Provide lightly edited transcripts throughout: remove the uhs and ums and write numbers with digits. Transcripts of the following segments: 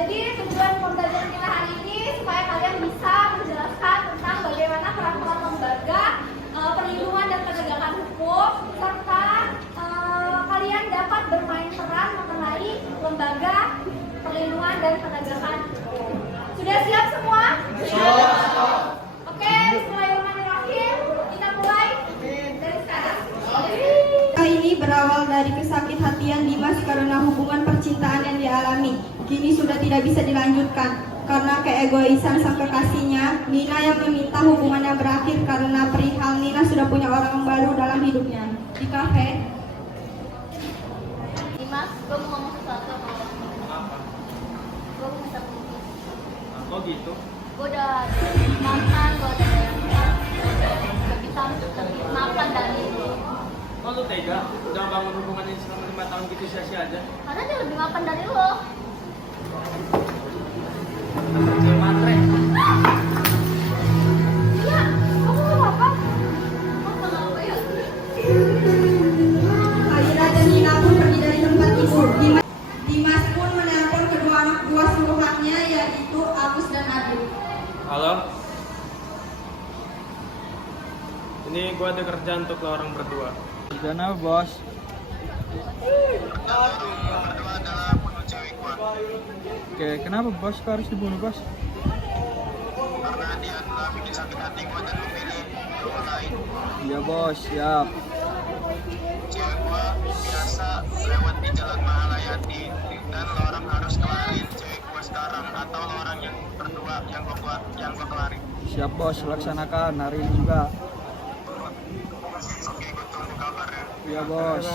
Jadi tujuan pembelajaran kita hari ini supaya kalian bisa menjelaskan tentang bagaimana peraturan lembaga, perlindungan dan penegakan hukum, serta kalian dapat bermain peran mengenai lembaga, perlindungan dan penegakan hukum. Sudah siap semua? Siap. Oke, bismillahirrahmanirrahim. Kita mulai dari sekarang. Ini berawal dari kesakit hatian Dimas karena hubungan percintaan yang dialami. Kini sudah tidak bisa dilanjutkan karena keegoisan sang kekasihnya, Nina, yang meminta hubungannya berakhir karena perihal Nina sudah punya orang baru dalam hidupnya. Di kafe, Dimas, gue mau ngomong sesuatu sama lo. Apa? Gue mau minta putus. Kok gitu? Gue udah makan, gue udah gak bisa makan dari lo. Kok lu tega? Udah bangun hubungan ini selama 5 tahun gitu sia-sia aja? Karena dia lebih makan dari lo. Saya matre. Iya, kamu mau apa? Kamu mau apa ya? Aira dan Nina pun pergi dari tempat itu. Dimas pun menelpon kedua anak buah suruhannya, yaitu Agus dan Adit. Halo? Ini gua ada kerjaan untuk lo orang berdua. Kerjaan apa, bos? Oke, kenapa bos? Kok harus dibunuh, bos? Karena dia telah bikin sakit hati gua dan memilih orang lain. Iya, bos. Siap. Cewek gua biasa lewat di jalan Mahalayati dan lo orang harus kelarin cewek gua sekarang atau lo orang yang berdua yang gua kelarin. Siap, bos. Laksanakan hari ini juga. Oke, gua tunggu kabarnya. Iya, bos.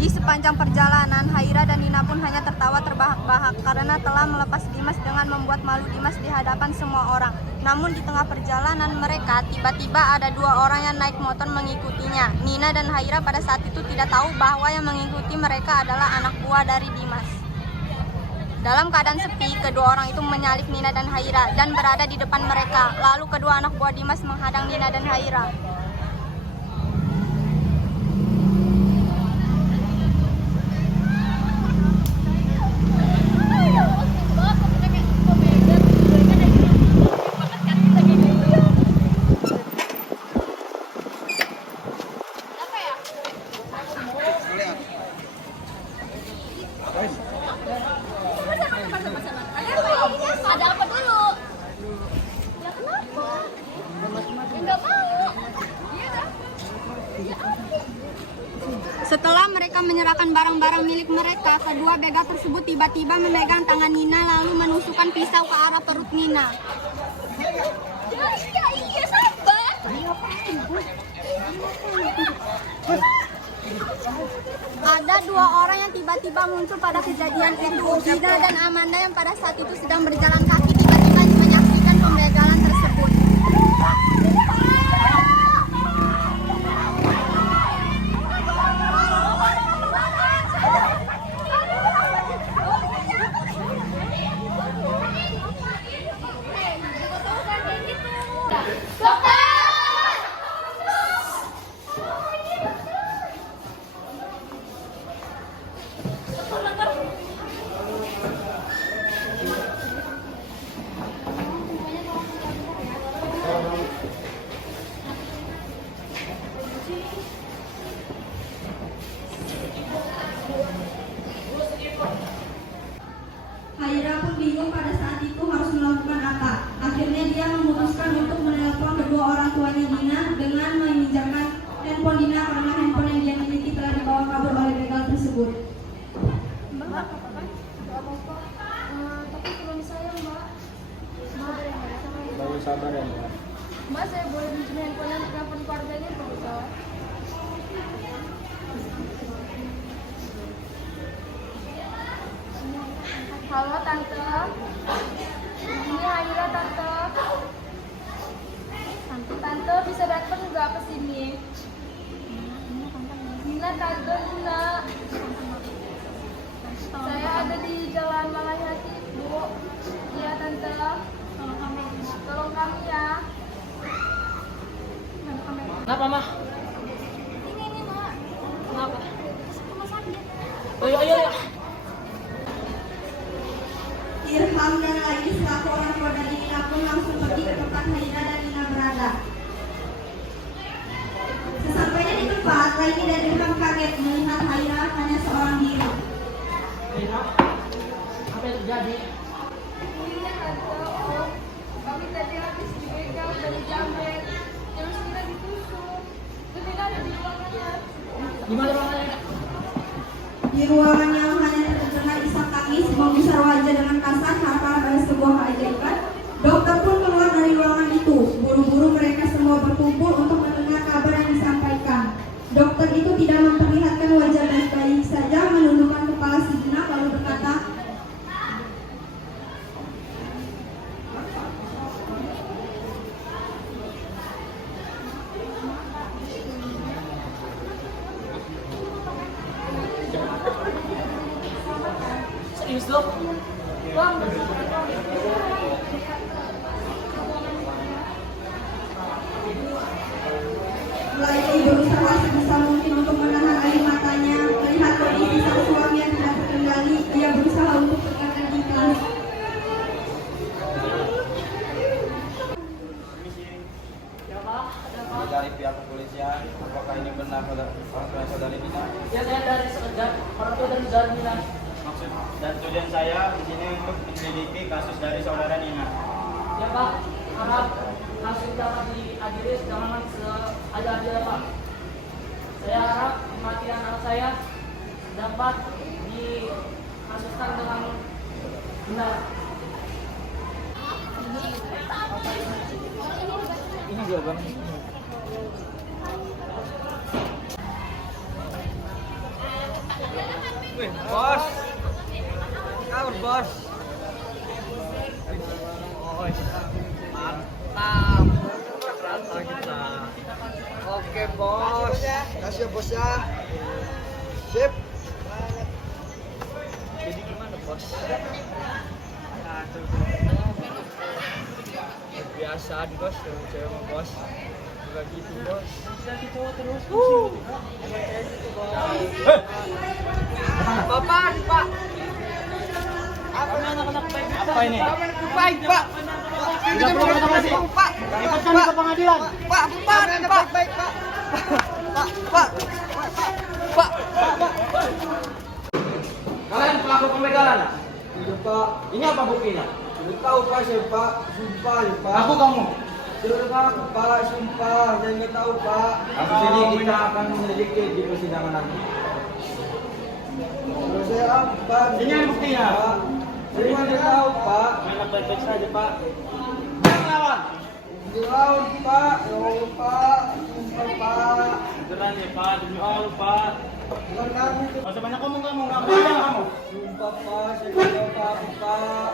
Di sepanjang perjalanan, Haira dan Nina pun hanya tertawa terbahak-bahak karena telah melepas Dimas dengan membuat malu Dimas di hadapan semua orang. Namun di tengah perjalanan mereka, tiba-tiba ada dua orang yang naik motor mengikutinya. Nina dan Haira pada saat itu tidak tahu bahwa yang mengikuti mereka adalah anak buah dari Dimas. Dalam keadaan sepi, kedua orang itu menyalip Nina dan Haira dan berada di depan mereka. Lalu kedua anak buah Dimas menghadang Nina dan Haira. Ada apa dulu? Ya kenapa? Enggak mau. Setelah mereka menyerahkan barang-barang milik mereka, kedua begal tersebut tiba-tiba memegang tangan Nina lalu menusukkan pisau ke arah perut Nina. Iya, sabar. Ada dua orang yang tiba-tiba muncul pada kejadian itu. Gina dan Amanda yang pada saat itu sedang berjalan kaki tiba-tiba menyaksikan pembegalan tersebut. Haira pun bingung pada saat itu harus melakukan apa. Akhirnya dia memutuskan untuk menelpon kedua orang tuanya Dina dengan meminjamkan handphone Dina karena handphone yang dia miliki telah dibawa kabur oleh begal tersebut. Mbak, tapi belum saya, Mbak. Baru sabar ya, Mbak. Mbak, saya boleh minjem handphone untuk telepon keluarganya, Pak? Halo, Tante. Ini Haira, Tante. Tante bisa datang nggak ke sini? Nina, Tante, Nina. Saya ada di Jalan Malayati, Bu. Iya, Tante. Tolong kami ya. Kenapa, Mah? Ini, Mak. Kenapa? Rumah sakit. Ayo. Sulaini dan Ilham kaget melihat Haira hanya seorang diri. Apa yang terjadi? Ini ada kami tadi habis dibegal dari jamret, terus kita ditusuk. Terus kita ada di ruangan. Di mana ruangannya? Di ruangan yang hanya terdengar isak tangis, membesar wajah dengan kasar harap ada sebuah keajaiban. Dokter pun keluar dari ruangan itu. Buru-buru mereka semua berkumpul untuk mendengar kabar yang disampaikan. Dokter itu tidak memperlihatkan wajah baik-baik saja, menundukkan kepala sejenak lalu berkata, Serius dok? Bang, Sulaini berusaha sebisa mungkin untuk menahan air matanya. Melihat kondisi sang suami yang tidak terkendali, ia berusaha untuk tegar dan ikhlas. Dari pihak kepolisian, apakah ini benar orang tua saudari Nina? Ya saya dari sekedar orang tua dan saudara Nina. Maksud dan tujuan saya di sini untuk menyelidiki kasus dari saudara Nina. Ya Pak, harap kasus dapat diadili dengan seadil-adilnya Pak. Saya harap kematian anak saya dapat dikasuskan dengan benar. Ini juga bang. Wih, bos. Kabar bos. Oh, mantap. Terasa kita. Oke bos. Kasih ya bos ya. Sip. Jadi gimana bos? Biasa bos, cewek sama bos. Juga gitu bos. Jadi cowok terus. Kayak gitu bos. Bapak, Pak. Kami anak-anak baik. Apa ini? Baik, Pak. Tidak perlu reklamasi. Pak. Ikut kami ke pengadilan. Pak, Pak. Baik, Pak. Pak. Pak. Kalian pelaku pembegalan. Iya, Pak. Ini apa buktinya? Sudah tahu Pak, saya Pak. Sumpah ya, Pak. Aku kamu. Sudah tahu Pak, sumpah. Saya nggak tahu Pak. Kasus ini kita akan menyelidiki di persidangan nanti. Sudah saya apa? Ini yang buktinya. Pak. Saya nggak tahu Pak. Main baik-baik saja Pak. Jangan lawan. Jelaun Pak. Ya Allah Pak. Sumpah Pak. Beneran ya Pak, demi Allah Pak. Bukan kami tuh. Gak usah banyak ngomong kamu, nggak boleh kamu. Sumpah Pak, saya nggak tahu apa-apa Pak.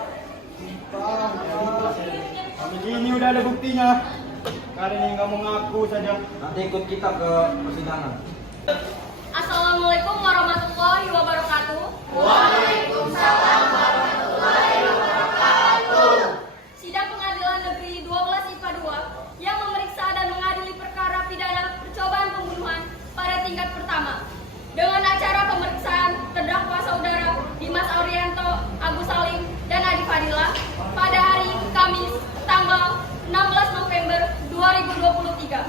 Sumpah Pak. Ini udah ada buktinya. Kalian yang nggak mau ngaku saja. Nanti ikut kita ke persidangan. Assalamualaikum warahmatullahi wabarakatuh. Sidang Pengadilan Negeri 12 IPA 2 yang memeriksa dan mengadili perkara pidana percobaan pembunuhan pada tingkat pertama. Dengan acara pemeriksaan terdakwa saudara Dimas Aurianto, Agus Salim, dan Adi Fadila pada hari Kamis tanggal 16 November 2023.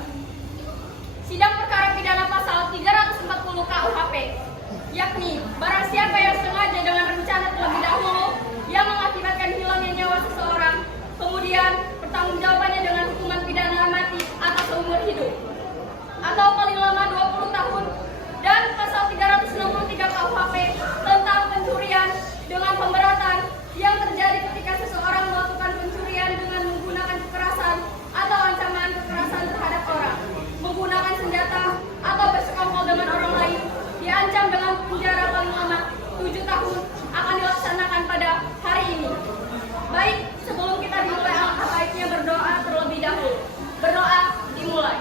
Sidang perkara pidana pasal 340 KUHP, yakni barang siapa yang sengaja dengan rencana terlebih dahulu yang mengakibatkan hilangnya nyawa seseorang, kemudian pertanggungjawabannya dengan hukuman pidana mati atau seumur hidup, atau paling lama 20 tahun, dan pasal 363 KUHP tentang pencurian dengan pemberatan yang terjadi ketika seseorang melakukan pencurian dengan menggunakan kekerasan atau ancaman kekerasan terhadap orang, menggunakan senjata atau bersekongkol dengan orang lain, diancam dengan penjara paling lama 7 tahun, akan dilaksanakan pada hari ini. Baik, sebelum kita dimulai, alangkah baiknya berdoa terlebih dahulu. Berdoa dimulai.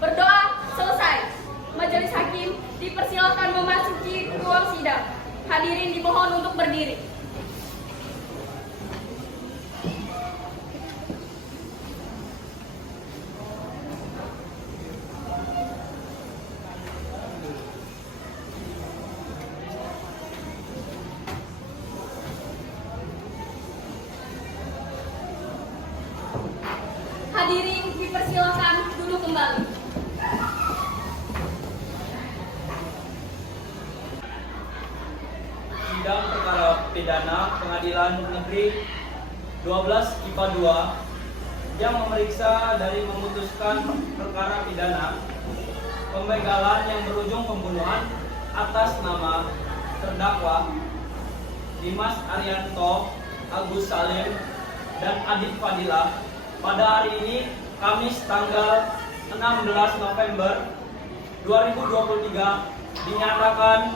Berdoa selesai. Majelis hakim dipersilakan memasuki ruang sidang. Hadirin dimohon untuk berdiri. Hadirin dipersilakan duduk kembali. Pidana Pengadilan Negeri 12 IPA 2 yang memeriksa dari memutuskan perkara pidana pembegalan yang berujung pembunuhan atas nama terdakwa Dimas Arianto, Agus Salim, dan Adit Fadila pada hari ini Kamis tanggal 16 November 2023 dinyatakan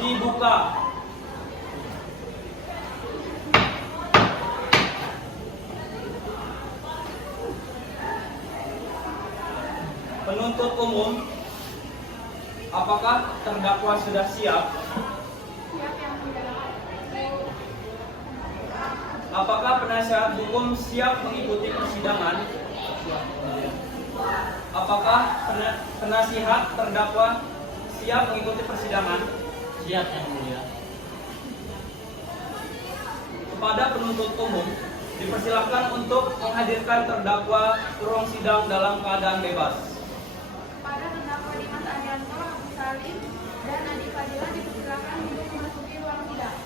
dibuka. Penuntut umum, apakah terdakwa sudah siap? Apakah penasihat hukum siap mengikuti persidangan? Apakah penasihat terdakwa siap mengikuti persidangan? Siap, Yang Mulia. Kepada penuntut umum, dipersilakan untuk menghadirkan terdakwa ke ruang sidang dalam keadaan bebas. Pada terdakwa Dimas Arianto, Agus Salim, dan Adit Fadila dipersilakan untuk memasuki ruang sidang.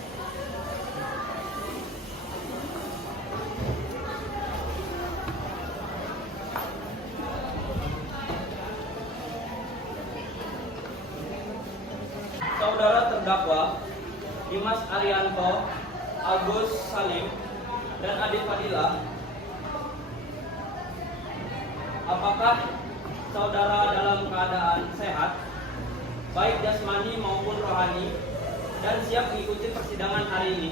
Saudara terdakwa Dimas Arianto, Agus Salim, dan Adit Fadila, apakah saudara dalam keadaan sehat, baik jasmani maupun rohani, dan siap mengikuti persidangan hari ini?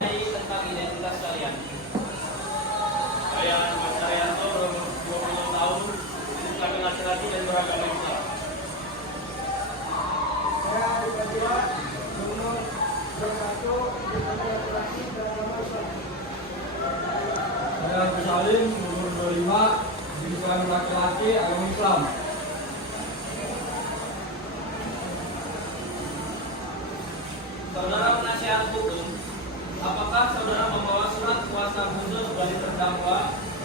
Ini tentang identitas kalian. Saya Dimas Arianto, berumur 20 tahun, jenis kelamin laki-laki dan beragama Islam. Saya Adit Fadila, umur 21, jenis laki-laki dan agama Islam. Saya Agus Salim, umur 25, jenis kelamin laki-laki, agama Islam. Saudara penasihat hukum, apakah saudara membawa surat kuasa khusus dari terdakwa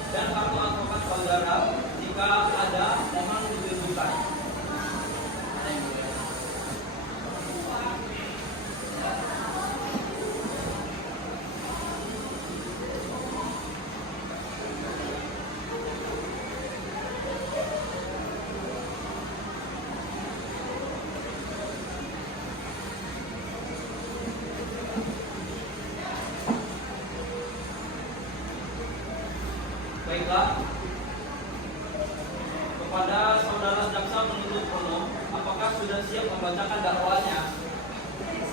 dan kartu advokat saudara? Jika ada, mohon ditunjukkan. Baiklah, kepada saudara jaksa penuntut umum, apakah sudah siap membacakan dakwaannya?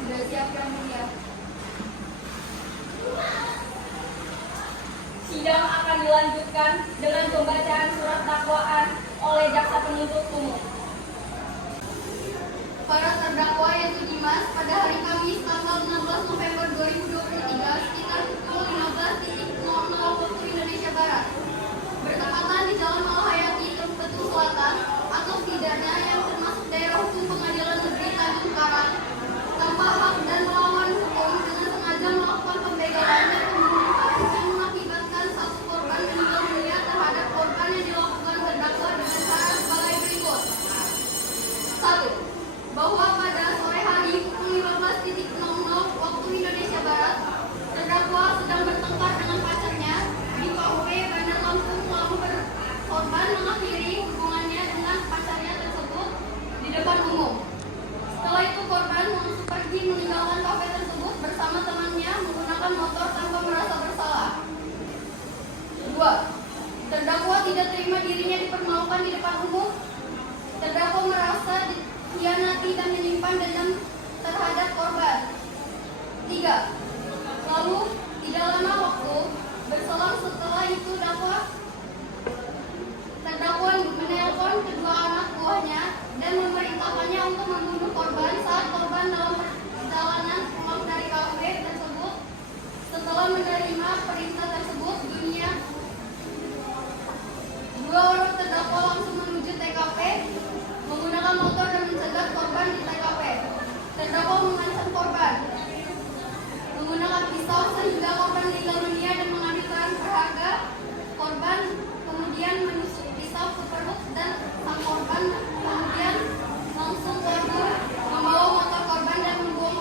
Sudah siap, Yang Mulia. Sidang akan dilanjutkan dengan pembacaan surat dakwaan oleh jaksa penuntut umum. Para terdakwa yaitu Dimas pada hari Kamis tanggal 16 November 2023 sekitar pukul 15.00 waktu Indonesia Barat bertepatan di Jalan Malahayati, Betul Selatan atau setidaknya yang termasuk daerah hukum Pengadilan Negeri Tanjung Karang tanpa hak dan melawan hukum dengan sengaja melakukan pembegalan dan pembunuhan yang mengakibatkan satu korban meninggal dunia terhadap korban yang dilakukan terdakwa dengan cara sebagai berikut. 1. Bahwa pada sore hari pukul 15.00 waktu Indonesia Barat, terdakwa sedang bertengkar dengan pacarnya di KUP Bandar Lampung lalu korban mengakhiri hubungannya dengan pacarnya tersebut di depan umum. Setelah itu korban langsung pergi meninggalkan kafe tersebut bersama temannya menggunakan motor tanpa merasa bersalah. 2. Terdakwa tidak terima dirinya dipermalukan di depan umum. Terdakwa merasa dikhianati dan menyimpan dendam terhadap korban. 3. Lalu tidak lama waktu berselang setelah itu terdakwa menelpon kedua anak buahnya dan memerintahkannya untuk membunuh korban saat korban dalam perjalanan pulang dari kafe tersebut. Setelah menerima perintah tersebut, dua orang terdakwa langsung menuju TKP menggunakan motor dan mencegat korban di TKP. Terdakwa mengancam korban menggunakan pisau sehingga korban meninggal dunia dan mengambil berharga korban, kemudian menusuk pisau ke perut dan sang korban kemudian langsung kabur membawa motor korban dan membuang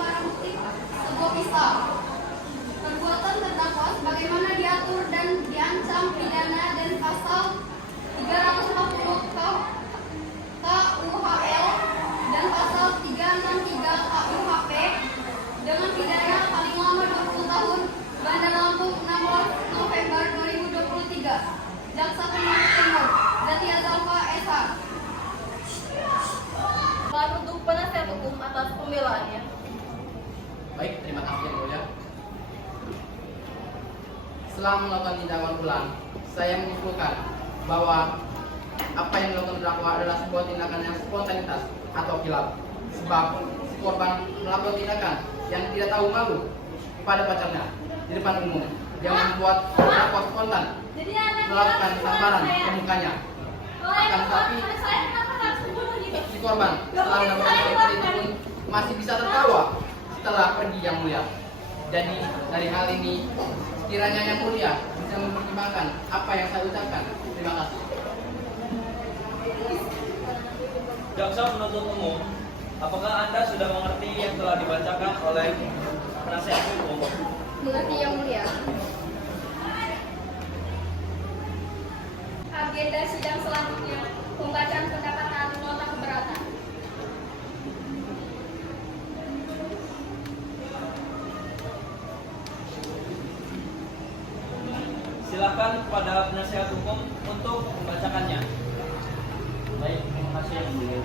Setelah melakukan tindakan ulang, saya menyimpulkan bahwa apa yang dilakukan terdakwa adalah sebuah tindakan yang spontanitas atau kilap. Sebab si korban melakukan tindakan yang tidak tahu malu kepada pacarnya di depan umum, yang membuat terdakwa spontan Jadi anak melakukan kita tamparan saya. ke mukanya. Kalau yang Akan tetapi anak saya kenapa harus dibunuh gitu? si korban setelah mendapatkan seperti itu pun masih bisa tertawa setelah pergi yang mulia. Jadi dari hal ini kiranya yang mulia bisa mempertimbangkan apa yang saya ucapkan. Terima kasih. Jaksa penuntut umum, apakah Anda sudah mengerti yang telah dibacakan oleh penasihat hukum? Mengerti yang mulia. Agenda sidang selanjutnya, pembacaan pendapat dan nota keberatan. Silakan kepada penasihat hukum untuk membacakannya. Baik, terima kasih yang mulia.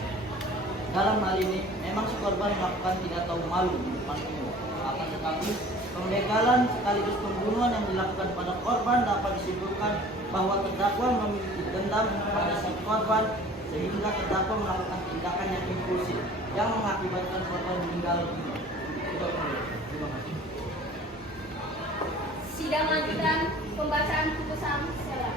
Dalam hal ini, memang si korban melakukan tidak tahu malu di depan umum. Akan tetapi, pembegalan sekaligus pembunuhan yang dilakukan pada korban dapat disimpulkan bahwa terdakwa memiliki dendam kepada si korban sehingga terdakwa melakukan tindakan yang impulsif yang mengakibatkan korban meninggal dunia. Itu mulia. Terima kasih. Sidang lanjutan, pembacaan putusan selah.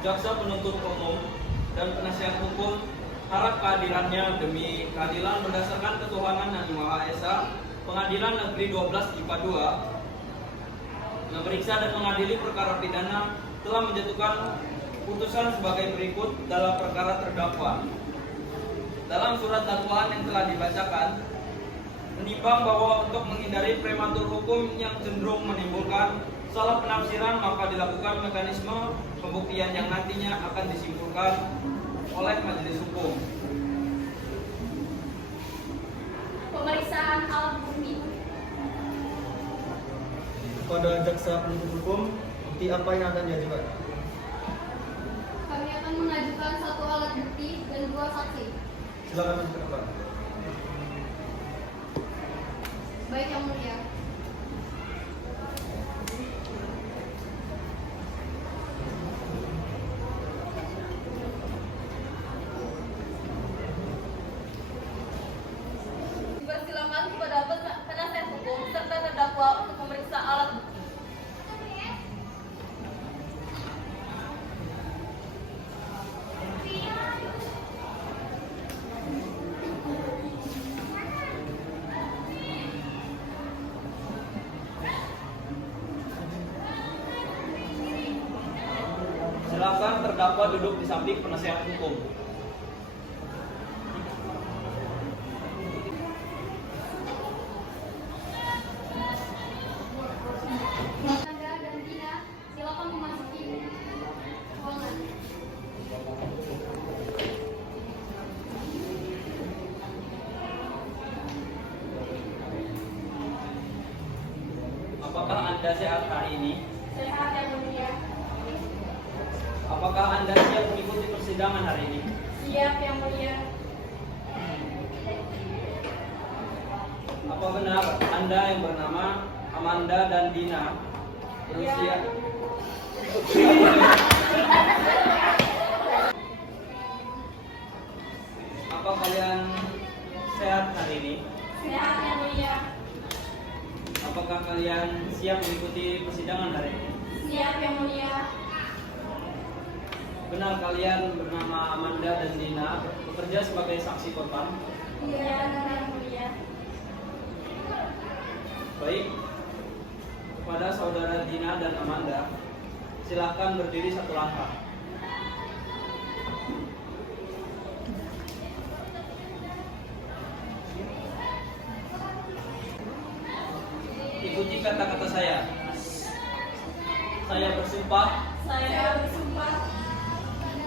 Jaksa penuntut umum dan penasihat hukum harap kehadirannya demi keadilan berdasarkan ketuhanan yang Maha Esa. Pengadilan Negeri 12 IPA 2 memeriksa dan mengadili perkara pidana telah menjatuhkan putusan sebagai berikut dalam perkara terdakwa. Dalam surat dakwaan yang telah dibacakan, menimbang bahwa untuk menghindari prematur hukum yang cenderung menimbulkan salah penafsiran, maka dilakukan mekanisme pembuktian yang nantinya akan disimpulkan oleh majelis hukum. Pemeriksaan alat bukti. Kepada jaksa penuntut hukum, bukti apa yang akan diajukan? Kami akan mengajukan 1 alat bukti dan 2 saksi. Silakan menunjukkan Pak. Baik yang mulia. Dipersilakan kepada penasihat hukum serta terdakwa untuk memeriksa alat bukti. Silakan terdakwa duduk di samping penasihat hukum. Anda dan Dina, silakan memasuki ruangan. Apakah Anda sehat hari ini? Sehat yang mulia. Apakah Anda siap mengikuti persidangan hari ini? Siap yang mulia. Apa benar Anda yang bernama Amanda dan Dina berusia? Apa kalian sehat hari ini? Sehat yang mulia. Apakah kalian siap mengikuti persidangan hari ini? Siap yang mulia. Benar kalian bernama Amanda dan Dina bekerja sebagai saksi korban? Iya yang mulia. Baik. Kepada saudara Dina dan Amanda, silakan berdiri 1 langkah. Ikuti kata-kata saya. Saya bersumpah Saya bersumpah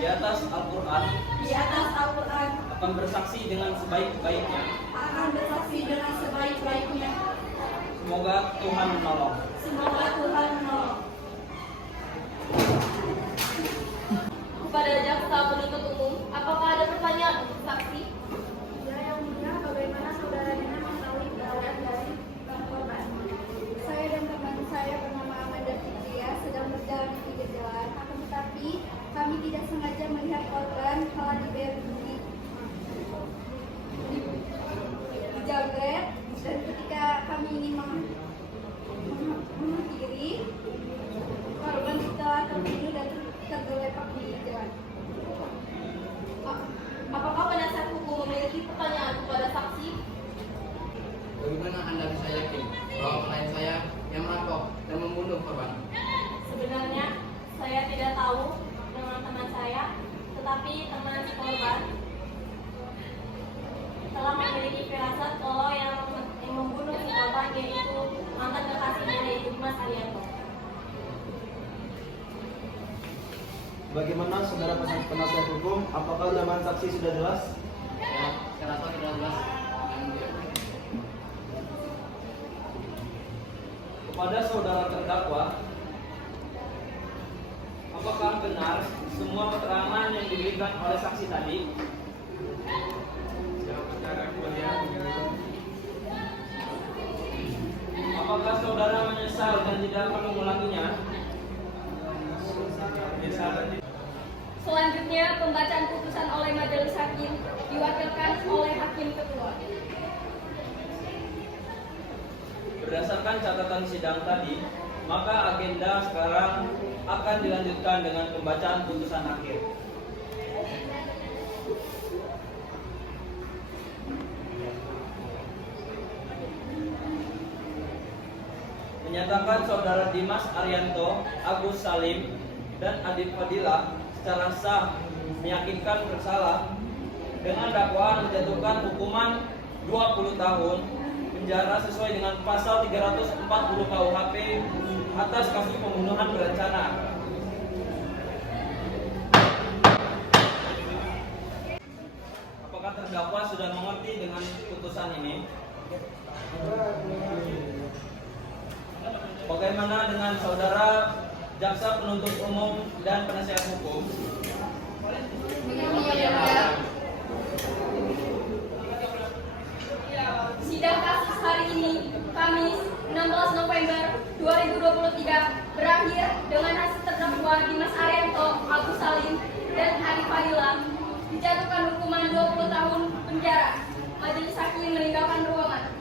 di atas Al-Quran di atas Al-Quran akan bersaksi dengan sebaik-baiknya. akan bersaksi dengan sebaik-baiknya. Semoga Tuhan menolong. Semoga Tuhan menolong. Kepada jaksa penuntut umum Apakah ada pertanyaan untuk saksi? Ya, yang mulia, bagaimana saudara Nina mengetahui keberadaan dari korban? Saya dan teman saya bernama Amanda Fitria sedang berjalan di pinggir jalan, akan tetapi kami tidak sengaja melihat korban telah dijamret, dan ketika kami ingin menghampiri, korban telah terbunuh dan tergeletak di jalan. Apakah penasihat hukum memiliki pertanyaan kepada saksi? Bagaimana Anda bisa yakin bahwa klien saya yang merampok dan membunuh korban? Sebenarnya saya tidak tahu dengan teman saya, tetapi teman si korban telah memiliki firasat kalau yang membunuh si korban yaitu mantan kekasihnya yaitu Dimas Arianto. Bagaimana saudara penasihat hukum? Apakah zaman saksi sudah jelas? Ya, saya rasa sudah jelas. Yang mulia. Kepada saudara terdakwa, apakah benar semua keterangan yang diberikan oleh saksi tadi? Apakah saudara menyesal dan tidak akan mengulanginya? Selanjutnya, pembacaan putusan oleh majelis hakim diwakilkan oleh hakim ketua. Berdasarkan catatan sidang tadi, maka agenda sekarang akan dilanjutkan dengan pembacaan putusan akhir. Menyatakan saudara Dimas Arianto, Agus Salim, dan Adit Fadila secara sah meyakinkan bersalah dengan dakwaan menjatuhkan hukuman 20 tahun penjara sesuai dengan pasal 340 KUHP atas kasus pembunuhan berencana. Apakah terdakwa sudah mengerti dengan putusan ini? Bagaimana dengan saudara jaksa penuntut umum dan penasihat hukum? Sidang kasus hari ini, Kamis 16 November 2023 berakhir dengan hasil terdakwa Dimas Arianto, Agus Salim, dan Adit Fadila dijatuhkan hukuman 20 tahun penjara. Majelis hakim meninggalkan ruangan.